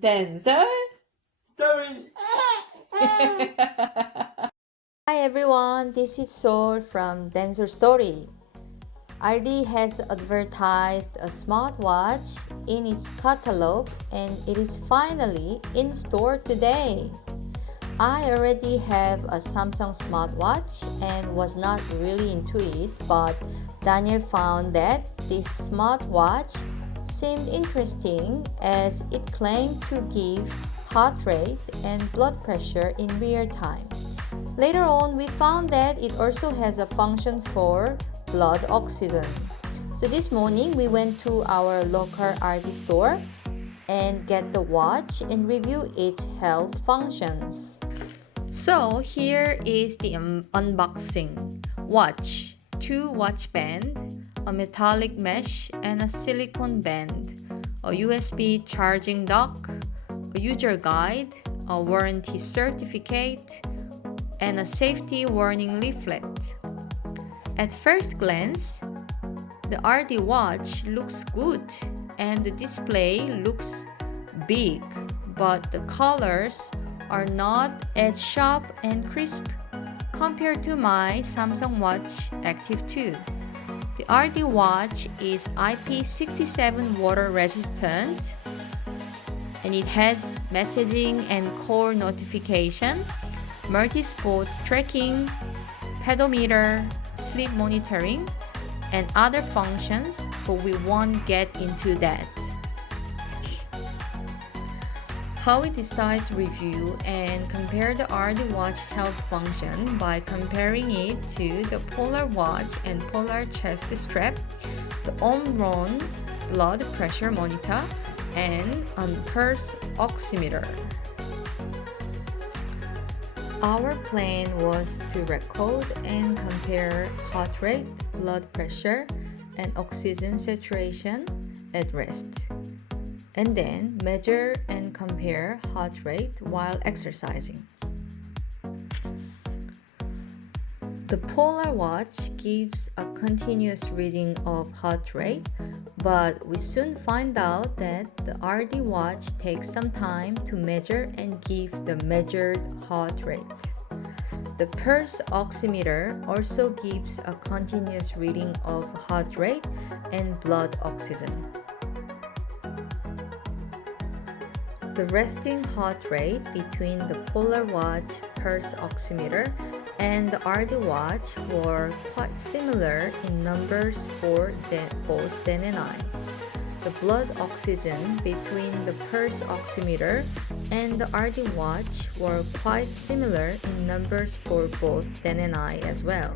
Dancer Story. Hi everyone, this is Sol from Dancer Story. ALDI has advertised a smartwatch in its catalog and it is finally in store today. I already have a Samsung smartwatch and was not really into it, but Daniel found that this smartwatch seemed interesting as it claimed to give heart rate and blood pressure in real time. Later on, we found that it also has a function for blood oxygen. So this morning, we went to our local ALDI store and get the watch and review its health functions. So here is the unboxing. Watch, 2 watch band, a metallic mesh and a silicone band, a USB charging dock, a user guide, a warranty certificate, and a safety warning leaflet. At first glance, the ALDI watch looks good and the display looks big, but the colors are not as sharp and crisp compared to my Samsung Watch Active 2. The ALDI watch is IP67 water resistant and it has messaging and call notification, multi-sport tracking, pedometer, sleep monitoring, and other functions, but we won't get into that. How we decide to review and compare the ALDI watch health function by comparing it to the Polar watch and Polar chest strap, the Omron blood pressure monitor, and a pulse oximeter. Our plan was to record and compare heart rate, blood pressure, and oxygen saturation at rest, and then measure and compare heart rate while exercising. The Polar watch gives a continuous reading of heart rate, but we soon find out that the ALDI watch takes some time to measure and give the measured heart rate. The pulse oximeter also gives a continuous reading of heart rate and blood oxygen. The resting heart rate between the Polar watch pulse oximeter and the ALDI watch were quite similar in numbers for both Dan and I. The blood oxygen between the pulse oximeter and the ALDI watch were quite similar in numbers for both Dan and I as well.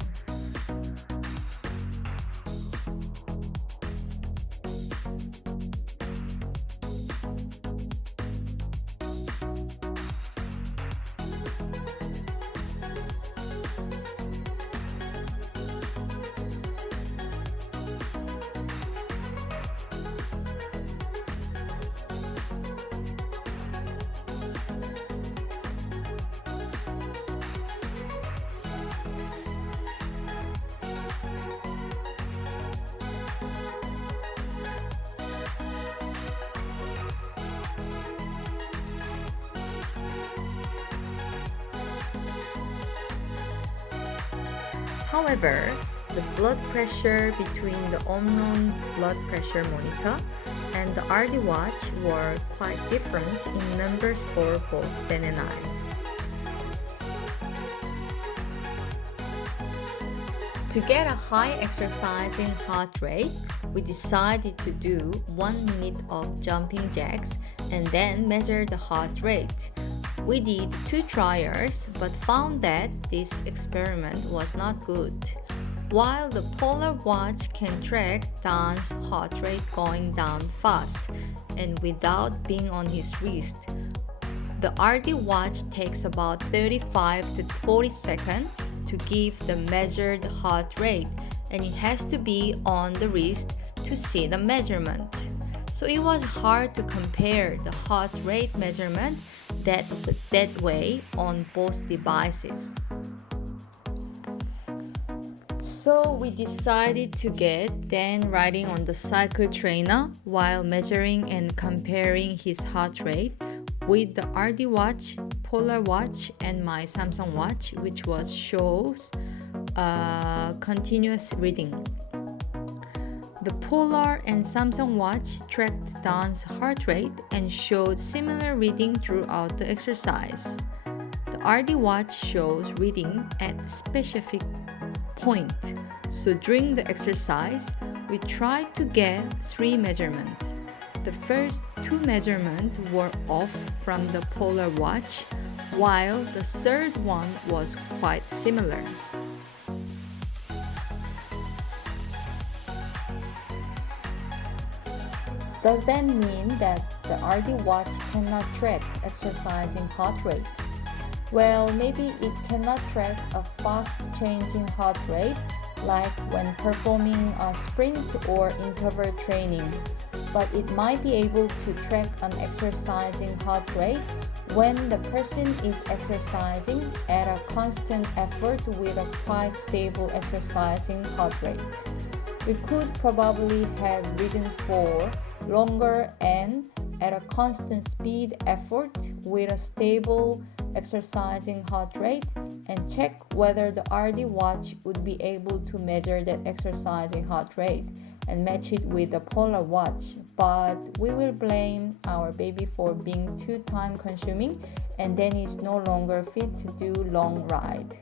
However, the blood pressure between the Omron blood pressure monitor and the ALDI watch were quite different in numbers for both Dan and I. To get a high exercising heart rate, we decided to do 1 minute of jumping jacks and then measure the heart rate. We did 2 trials but found that this experiment was not good. While the Polar watch can track Dan's heart rate going down fast and without being on his wrist, the ALDI watch takes about 35 to 40 seconds to give the measured heart rate, and it has to be on the wrist to see the measurement. So it was hard to compare the heart rate measurement that way on both devices. So we decided to get Dan riding on the cycle trainer while measuring and comparing his heart rate with the RD watch, Polar watch, and my Samsung watch, which shows continuous reading. The Polar and Samsung watch tracked Dawn's heart rate and showed similar reading throughout the exercise. The RD watch shows reading at specific point. So during the exercise, we tried to get 3 measurements. The first 2 measurements were off from the Polar watch, while the third one was quite similar. Does that mean that the RD watch cannot track exercising heart rate? Well, maybe it cannot track a fast changing heart rate like when performing a sprint or interval training, but it might be able to track an exercising heart rate when the person is exercising at a constant effort with a quite stable exercising heart rate. We could probably have ridden for longer and at a constant speed effort with a stable exercising heart rate and check whether the RD watch would be able to measure that exercising heart rate and match it with the Polar watch. But we will blame our baby for being too time consuming and then is no longer fit to do long ride.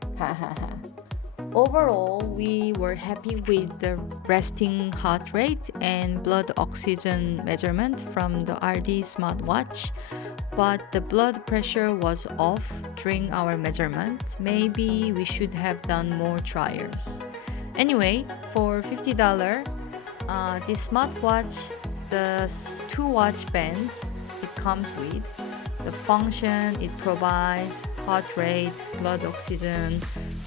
Overall, we were happy with the resting heart rate and blood oxygen measurement from the RD Smart Watch, but the blood pressure was off during our measurement. Maybe we should have done more trials. Anyway, for $50, this smartwatch, the 2 watch bands it comes with, the function it provides, heart rate, blood oxygen,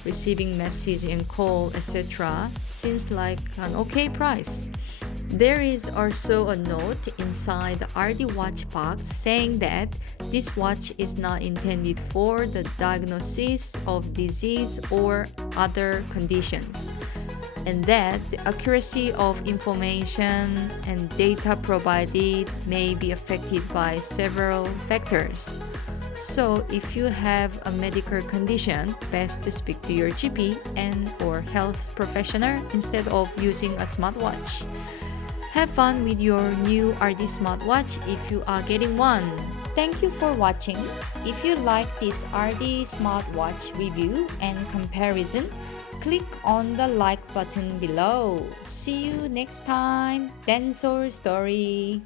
receiving message and call, etc. seems like an okay price. There is also a note inside the RD watch box saying that this watch is not intended for the diagnosis of disease or other conditions, and that the accuracy of information and data provided may be affected by several factors. So if you have a medical condition, best to speak to your GP and or health professional instead of using a smartwatch. Have fun with your new RD smartwatch if you are getting one. Thank you for watching. If you like this RD smartwatch review and comparison, click on the like button below. See you next time. Densor Story.